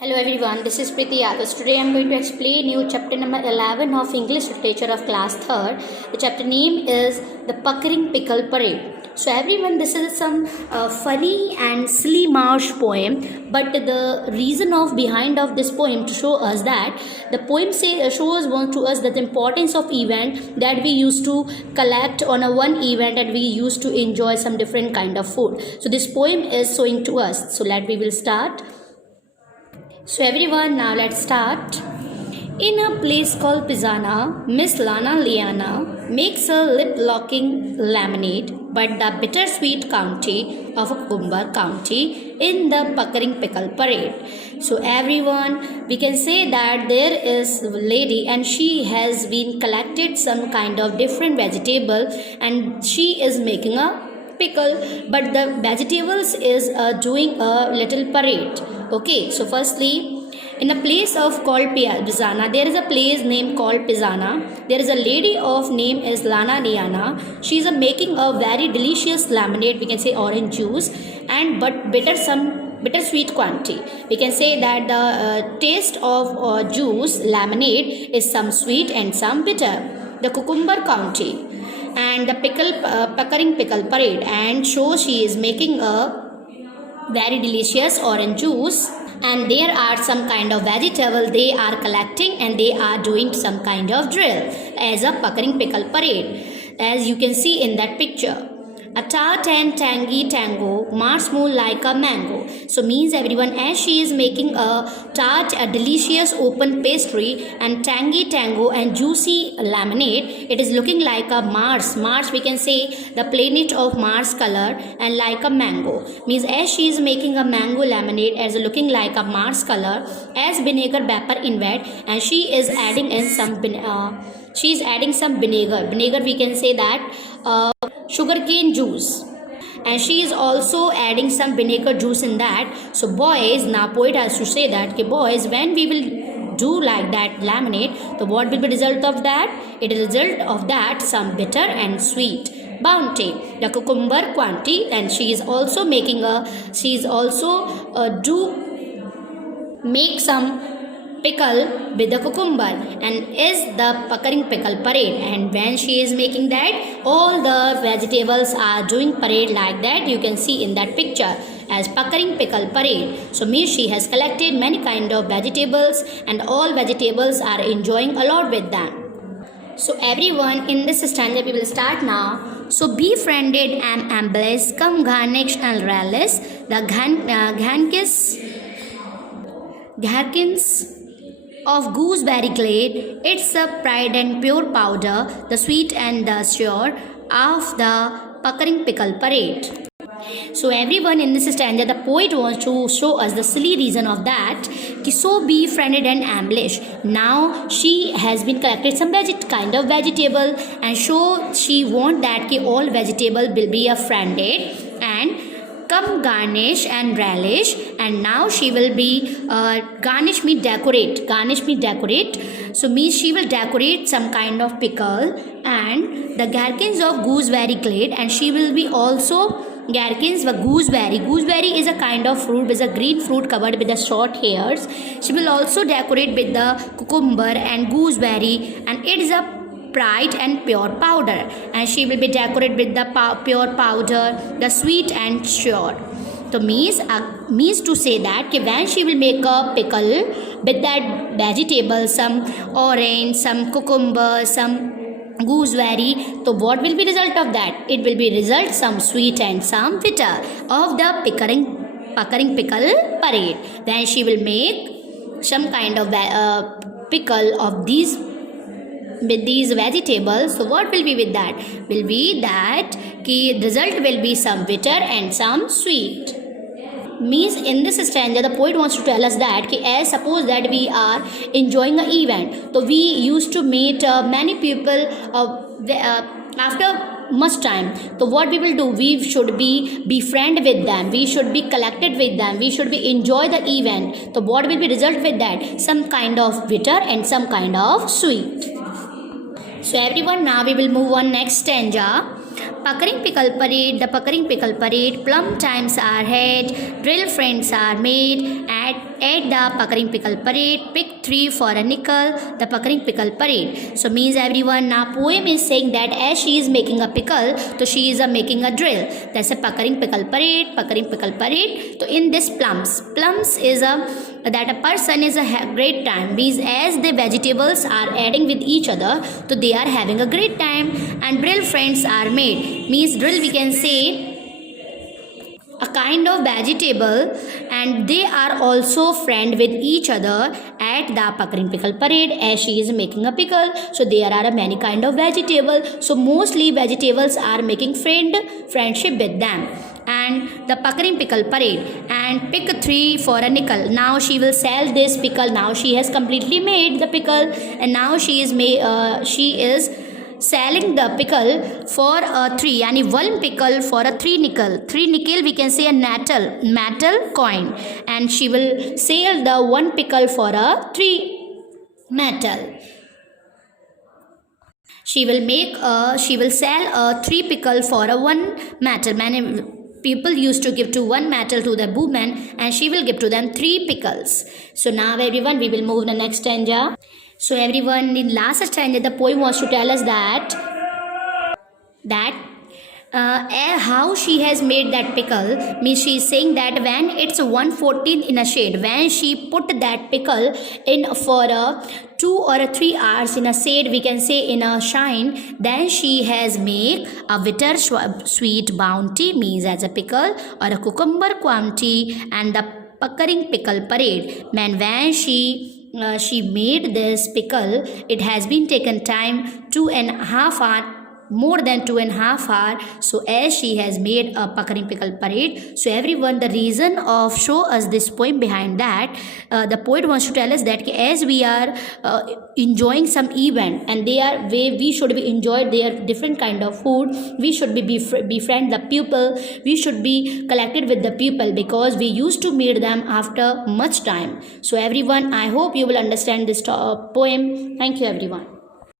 Hello everyone, this is Preeti Yadav. Today I am going to explain you chapter number 11 of English Literature of class 3rd. The chapter name is The Puckering Pickle Parade. So everyone, this is some funny and silly marsh poem, but the reason of behind of this poem to show us that the poem shows to us that the importance of event that we used to collect on a one event and we used to enjoy some different kind of food. So this poem is showing to us. So we will start. So everyone, now let's start. In a place called Pisana, Miss Lana Liana makes a lip-locking lemonade, but the bittersweet county of Cucumber County in the Puckering Pickle Parade. So everyone, we can say that there is a lady and she has been collected some kind of different vegetable and she is making a pickle, but the vegetables is doing a little parade. Okay, so firstly, in a place of called Pisana, there is a place named called Pisana. There is a lady of name is Lana Liana. She is making a very delicious lemonade, we can say orange juice, and but bittersweet quantity. We can say that the taste of juice lemonade is some sweet and some bitter. The Cucumber County and the Puckering Pickle Parade, and so she is making a very delicious orange juice, and there are some kind of vegetable they are collecting and they are doing some kind of drill as a Puckering Pickle Parade, as you can see in that picture. A tart and tangy tango, marsh more like a mango. So means everyone, as she is making a tart, a delicious open pastry, and tangy tango and juicy lemonade, it is looking like a Mars. Mars, we can say the planet of Mars color, and like a mango. Means as she is making a mango lemonade as looking like a Mars color, as vinegar vapor in wet, and she is adding in some vinegar. Vinegar, we can say that sugarcane juice, and she is also adding some vinegar juice in that. So boys, now poet has to say that okay, boys, when we will do like that lemonade, so what will be result of that? It is result of that some bitter and sweet bounty, the cucumber quantity, and she is also making make some pickle with the cucumber, and is the Puckering Pickle Parade. And when she is making that, all the vegetables are doing parade like that, you can see in that picture as Puckering Pickle Parade. So means she has collected many kind of vegetables and all vegetables are enjoying a lot with them. So everyone, in this stanza we will start now. So befriended and ambulance, come garnish and relish the gherkins of gooseberry glade. It's the pride and pure powder, the sweet and the sure of the Puckering Pickle Parade. So everyone, in this stanza the poet wants to show us the silly reason of that ki so befriended and ambush. Now she has been collected some kind of vegetable, and so she want that ki all vegetable will be a friended and come garnish and relish, and now she will be garnish me decorate. So means she will decorate some kind of pickle and the gherkins of gooseberry glade, and she will be also gherkins of gooseberry. Gooseberry is a kind of fruit, is a green fruit covered with the short hairs. She will also decorate with the cucumber and gooseberry, and it is a bright and pure powder, and she will be decorated with the pure powder, the sweet and sure. So means to say that when she will make a pickle with that vegetable, some orange, some cucumber, some gooseberry, so what will be result of that? It will be result some sweet and some bitter of the Puckering Pickle Parade. Then she will make some kind of pickle of these with these vegetables. So what will be with that? Will be that the result will be some bitter and some sweet. Means in this stanza the poet wants to tell us that as suppose that we are enjoying an event, so we used to meet many people after much time. So what we will do, we should be befriend with them, we should be collected with them, we should be enjoy the event. So what will be result with that? Some kind of bitter and some kind of sweet. So everyone, now we will move on next stanza. Puckering Pickle Parade, the Puckering Pickle Parade, plum times are had, drill friends are made, at at the Puckering Pickle Parade, pick 3 for a nickel, the Puckering Pickle Parade. So means everyone, now poem is saying that as she is making a pickle, so she is making a drill. That's a Puckering Pickle Parade, Puckering Pickle Parade. So in this plums is that a person is a great time, means as the vegetables are adding with each other, so they are having a great time. And drill friends are made, means drill we can say a kind of vegetable, and they are also friend with each other at the Puckering Pickle Parade as she is making a pickle. So there are many kind of vegetable, so mostly vegetables are making friendship with them. And the Puckering Pickle Parade, and pick 3 for a nickel. Now she will sell this pickle. Now she has completely made the pickle, and now she is selling the pickle for a 3, yani one pickle for a 3 nickel. 3 nickel we can say a metal coin, and she will sell the one pickle for a 3 metal. She will sell a 3 pickle for a 1 metal. Many people used to give to 1 metal to the woman, and she will give to them 3 pickles. So now everyone, we will move to the next stanza. So everyone, in last stanza the poem wants to tell us that how she has made that pickle, means she is saying that when it's 114 in a shade, when she put that pickle in for a 2 or 3 hours in a shade, we can say in a shine, then she has make a bitter sweet bounty, means as a pickle or a cucumber quantity, and the Puckering Pickle Parade. Man, when she made this pickle, it has been taken time 2.5 hours, more than 2.5 hours. So as she has made a Puckering Pickle Parade. So everyone, the reason of show us this poem behind that, the poet wants to tell us that as we are enjoying some event, and we should be enjoyed their different kind of food, we should be befriend the people, we should be collected with the people, because we used to meet them after much time. So everyone, I hope you will understand this poem. Thank you everyone.